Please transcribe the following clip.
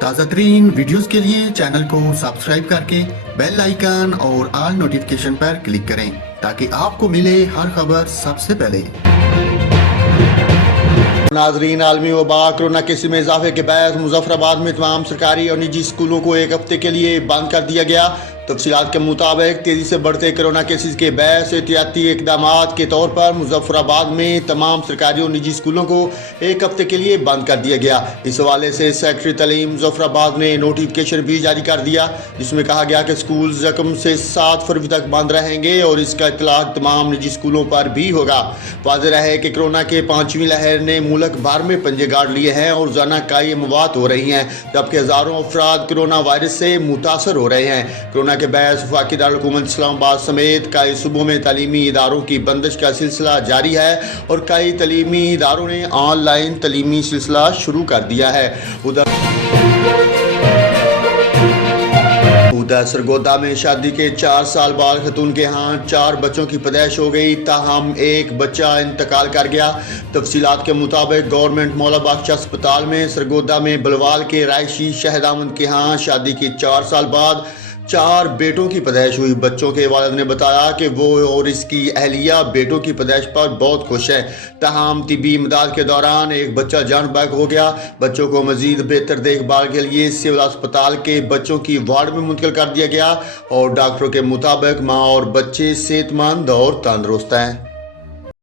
تازہ ترین ویڈیوز کے لیے چینل کو سبسکرائب کر کے بیل آئیکن اور آل نوٹیفیکیشن پر کلک کریں تاکہ آپ کو ملے ہر خبر سب سے پہلے۔ ناظرین، عالمی وبا کورونا کیسز میں اضافے کے باعث مظفر آباد میں تمام سرکاری اور نجی اسکولوں کو ایک ہفتے کے لیے بند کر دیا گیا۔ تفصیلات کے مطابق تیزی سے بڑھتے کورونا کیسز کے باعث احتیاطی اقدامات کے طور پر مظفر آباد میں تمام سرکاری اور نجی اسکولوں کو ایک ہفتے کے لیے بند کر دیا گیا۔ اس حوالے سے سیکرٹری تعلیم مظفر آباد نے نوٹیفیکیشن بھی جاری کر دیا، جس میں کہا گیا کہ اسکول یکم سے 7 فروری تک بند رہیں گے اور اس کا اطلاق تمام نجی اسکولوں پر بھی ہوگا۔ واضح ہے کہ کورونا کے 5ویں لہر نے ملک بھر میں پنجے گاڑ لیے ہیں اور روزانہ کئی اموات ہو رہی ہیں، جبکہ ہزاروں افراد کورونا وائرس سے متاثر ہو رہے ہیں۔ کورونا کے باعث وفاقی دارالحکومت اسلام آباد سمیت کئی صوبوں میں تعلیمی اداروں کی بندش کا سلسلہ جاری ہے اور کئی تعلیمی اداروں نے آن لائن تعلیمی سلسلہ شروع کر دیا ہے۔ سرگودا میں شادی کے 4 سال بعد خاتون کے ہاں 4 بچوں کی پیدائش ہو گئی، تاہم ایک بچہ انتقال کر گیا۔ تفصیلات کے مطابق گورنمنٹ مولا بخش ہسپتال میں سرگودا میں بلوال کے رہائشی شہد احمد کے ہاں شادی کے 4 سال بعد 4 بیٹوں کی پیدائش ہوئی۔ بچوں کے والد نے بتایا کہ وہ اور اس کی اہلیہ بیٹوں کی پیدائش پر بہت خوش ہیں، تاہم طبی امداد کے دوران ایک بچہ جان بحق ہو گیا۔ بچوں کو مزید بہتر دیکھ بھال کے لیے سول ہسپتال کے بچوں کی وارڈ میں منتقل کر دیا گیا اور ڈاکٹروں کے مطابق ماں اور بچے صحت مند اور تندرست ہیں۔